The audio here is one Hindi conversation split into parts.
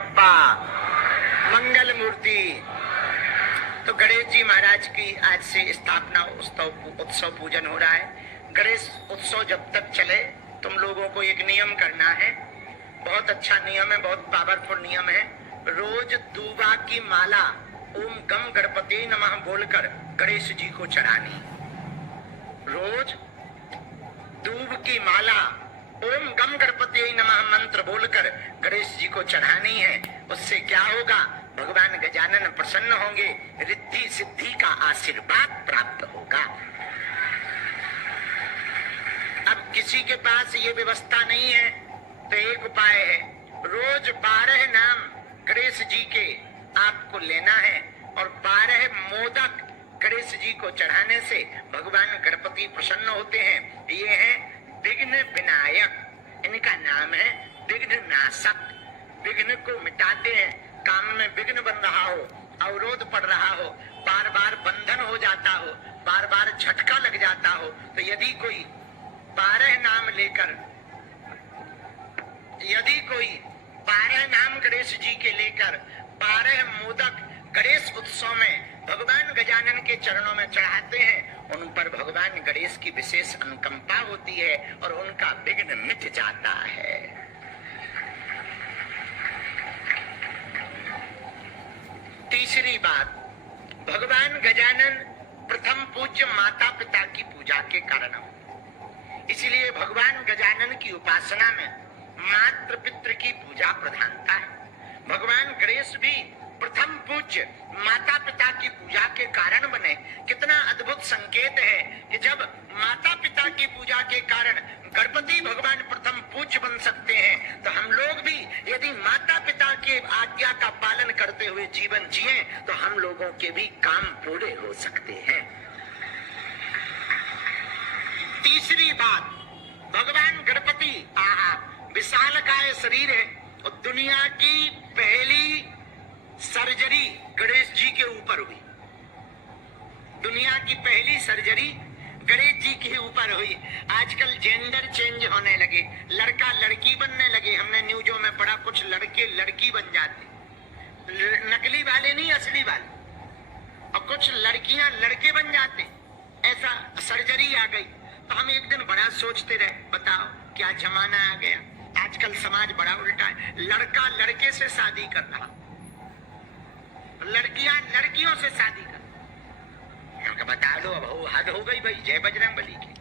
अप्पा मंगल मूर्ति। तो गणेश जी महाराज की आज से स्थापना उत्सव पूजन हो रहा है। गणेश उत्सव जब तक चले तुम लोगों को एक नियम करना है, बहुत अच्छा नियम है, बहुत पावरफुल नियम है। रोज दूबा की माला ओम गम गणपति नमः बोलकर गणेश जी को चढ़ानी। रोज दूब की माला ओम गम गणपति नमः मंत्र बोलकर गणेश जी को चढ़ानी है। उससे क्या होगा? भगवान गजानन प्रसन्न होंगे, रिद्धि सिद्धि का आशीर्वाद प्राप्त होगा। अब किसी के पास ये व्यवस्था नहीं है तो एक उपाय है, रोज 12 नाम गणेश जी के आपको लेना है और 12 मोदक गणेश जी को चढ़ाने से भगवान गणपति प्रसन्न होते हैं। ये है विघ्न विनायक, इनका नाम है विघ्न नाशक। विघ्न को मिटाते हैं, काम में विघ्न बन रहा हो, अवरोध पड़ रहा हो, बार बार बंधन हो जाता हो, बार बार झटका लग जाता हो, तो यदि कोई 12 नाम लेकर, यदि कोई 12 नाम गणेश जी के लेकर 12 मोदक गणेश उत्सव में भगवान गजानन के चरणों में चढ़ाते हैं, उन पर भगवान गणेश की विशेष अनुकंपा होती है और उनका विघ्न मिट जाता है। तीसरी बात, भगवान गजानन प्रथम पूज्य माता पिता की पूजा के कारण हो, इसलिए भगवान गजानन की उपासना में मातृ पितृ की पूजा प्रधानता है। भगवान गणेश भी प्रथम पूज्य माता पिता की पूजा के कारण बने। कितना अद्भुत संकेत है कि जब माता पिता की पूजा के कारण गणपति भगवान प्रथम पूज्य बन सकते हैं, तो हम लोग भी यदि माता पिता के आज्ञा का पालन करते हुए जीवन जिए तो हम लोगों के भी काम पूरे हो सकते हैं। तीसरी बात, भगवान गणपति विशालकाय शरीर है और दुनिया की पहली सर्जरी गणेश जी के ऊपर हुई। दुनिया की पहली सर्जरी गणेश जी के ऊपर हुई। आजकल जेंडर चेंज होने लगे, लड़का लड़की बनने लगे। हमने न्यूज़ों में पढ़ा कुछ लड़के लड़की बन जाते, नकली वाले नहीं असली वाले, और कुछ लड़कियां लड़के बन जाते। ऐसा सर्जरी आ गई। तो हम एक दिन बड़ा सोचते रहे, बताओ क्या जमाना आ गया। आजकल समाज बड़ा उल्टा है, लड़का लड़के से शादी कर रहा, लड़कियां लड़कियों से शादी कर। बता दो अब हद हो गई भाई, जय बजरंग बली की।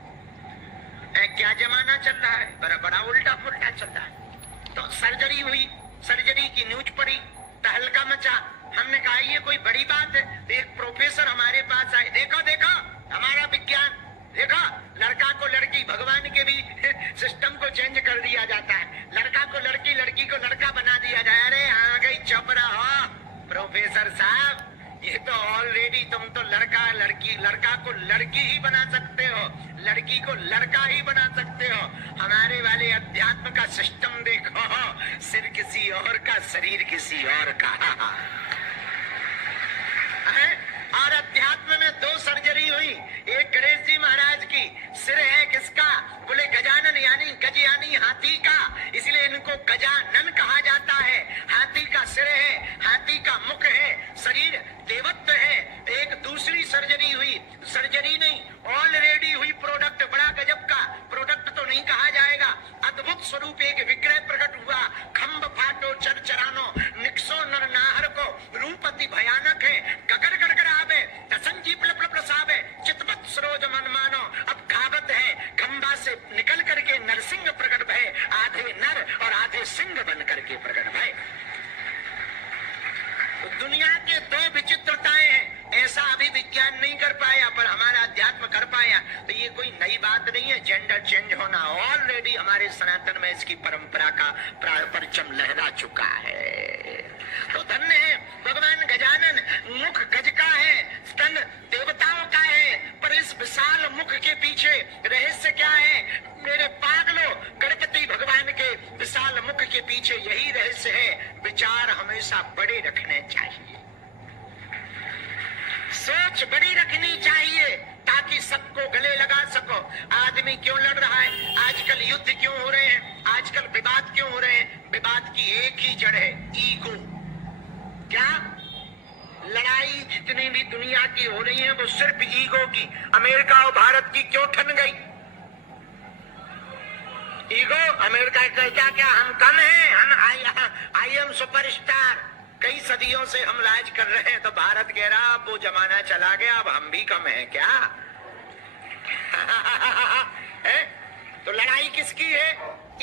क्या जमाना चल रहा है, बड़ा उल्टा पुल्टा चल रहा है। तो सर्जरी हुई, सर्जरी की न्यूज पड़ी, तहलका मचा। हमने कहा ये कोई बड़ी बात है। तो एक प्रोफेसर हमारे पास आए, देखो देखो हमारा विज्ञान, देखो लड़का को लड़की, भगवान के भी सिस्टम को चेंज कर दिया जाता है। लड़का को लड़की, लड़की को लड़का बना दिया जाए। अरे आ गई, चुप रहो प्रोफेसर साहब, ये तो ऑलरेडी तुम तो लड़का लड़की, लड़का को लड़की ही बना सकते हो, लड़की को लड़का ही बना सकते हो। हमारे वाले अध्यात्म का सिस्टम देखो, सिर किसी और का, शरीर किसी और का। और अध्यात्म में 2 सर्जरी हुई। एक गणेश जी महाराज की, सिर है किसका? बोले गजानन, यानी गज यानी हाथी का, इसलिए इनको गजानन कहा जाता है। हाथी का सिर है, हाथी का मुख है, शरीर देवत्व है। एक दूसरी सर्जरी हुई, सर्जरी नहीं ऑलरेडी हुई प्रोडक्ट, बड़ा गजब का प्रोडक्ट तो नहीं कहा जाएगा, अद्भुत स्वरूप एक विग्रह प्रकट हुआ। खम्भ फाटो चरचरानो निक्सो नर नाहर को, रूप अति भयानक है, गगन गड़गड़ावे दसंजी प्लप प्रसावे, चितवत सरोज मन मानो। अब कहावत है, खंबा से निकल करके नरसिंह प्रकट भय, आधे नर और आधे सिंह बन करके प्रकट भय। दुनिया के 2 विचित्रताएं हैं, ऐसा अभी विज्ञान नहीं कर पाया पर हमारा अध्यात्म कर पाया। तो ये कोई नई बात नहीं है, जेंडर चेंज होना ऑलरेडी हमारे सनातन में इसकी परंपरा का परचम लहरा चुका है। तो धन्य है भगवान गजानन। मुख गज का है, स्तन देवताओं का है, पर इस विशाल मुख के पीछे रहस्य क्या है? मेरे पागलों, गणपति भगवान के विशाल मुख के पीछे यही रहस्य है, विचार हमेशा बड़े रखने चाहिए, सोच बड़ी रखनी चाहिए, ताकि सबको गले लगा सको। आदमी क्यों लड़ रहा है आजकल, युद्ध क्यों हो रहे हैं आजकल, विवाद क्यों हो रहे हैं? विवाद की एक ही जड़ है, ईगो। क्या? लड़ाई जितनी भी दुनिया की हो रही है वो सिर्फ ईगो की। अमेरिका और भारत की क्यों ठन गई? ईगो। अमेरिका कहता क्या हम कम हैं, हम आई एम सुपरस्टार, कई सदियों से हम राज कर रहे हैं। तो भारत कह रहा अब वो जमाना चला गया, अब हम भी कम हैं क्या? है? तो लड़ाई किसकी है?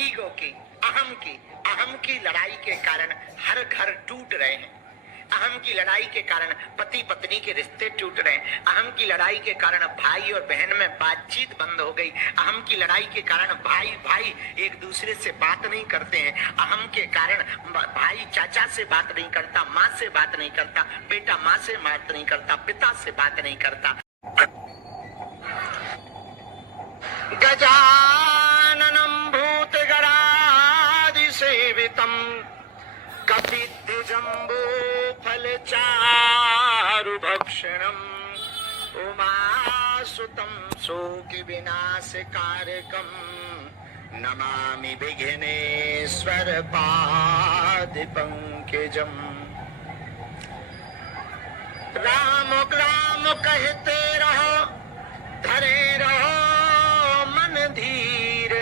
ईगो की, अहम की। अहम की लड़ाई के कारण हर घर टूट रहे हैं। अहम की लड़ाई के कारण पति पत्नी के रिश्ते टूट रहे हैं। अहम की लड़ाई के कारण भाई और बहन में बातचीत बंद हो गई। अहम की लड़ाई के कारण भाई भाई एक दूसरे से बात नहीं करते हैं। अहम के कारण भाई चाचा से बात नहीं करता, माँ से बात नहीं करता, बेटा माँ से बात नहीं करता, पिता से बात नहीं करता। गजाननं भूतगणाधि सेवितं कपिध्वजम्बो फलचारुभक्षणम् उमासुतं शोकविनाशकारकम् नमामि विघ्नेश्वर पादपङ्कजम्। राम राम कहते रहो, धरे रहो मन धीर,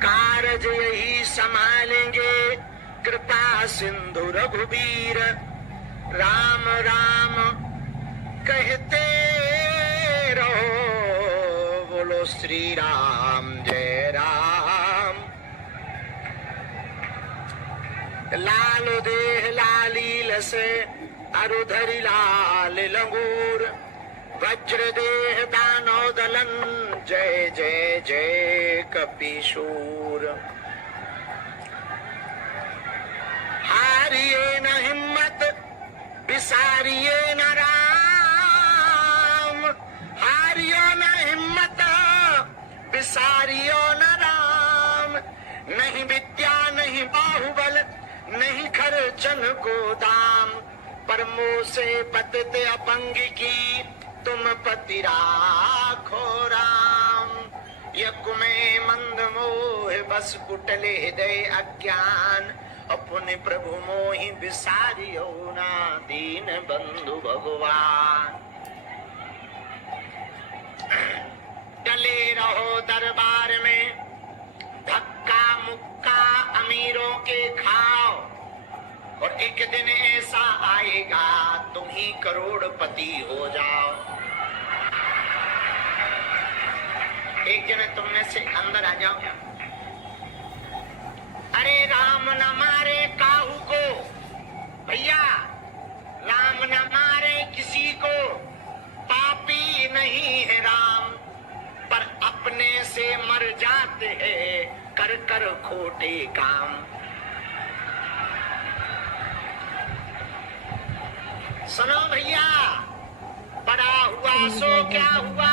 कारज यही संभालेंगे कृपा सिंधु रघुबीर। राम राम कहते रहो, बोलो श्री राम जय राम। लाल देह लालील से अरुधरि लाल लंगूर, वज्र देह दानव दलन जय जय जय कपीशूर। हारिए न हिम्मत विसारिए न राम, हारियो न हिम्मत विसारियो न राम। नहीं विद्या नहीं बाहुबल नहीं खर्चन को दाम, परमो से पतते अपंग की तुम पति राखो राम। यकुमे मंद मोह बस कुटले हृदय अज्ञान, अपने प्रभु मोहि विसारियो ना दीन बंधु भगवान। डले रहो दरबार में, धक्का मुक्का अमीरों के खाओ, और एक दिन ऐसा आएगा तुम ही करोड़पति हो जाओ। एक जन तुम में से अंदर आ जाओ। अरे राम न मारे काहू को, भैया राम न मारे किसी को, पापी नहीं है राम, पर अपने से मर जाते हैं कर कर खोटे काम। सुनो भैया, बड़ा हुआ सो क्या हुआ,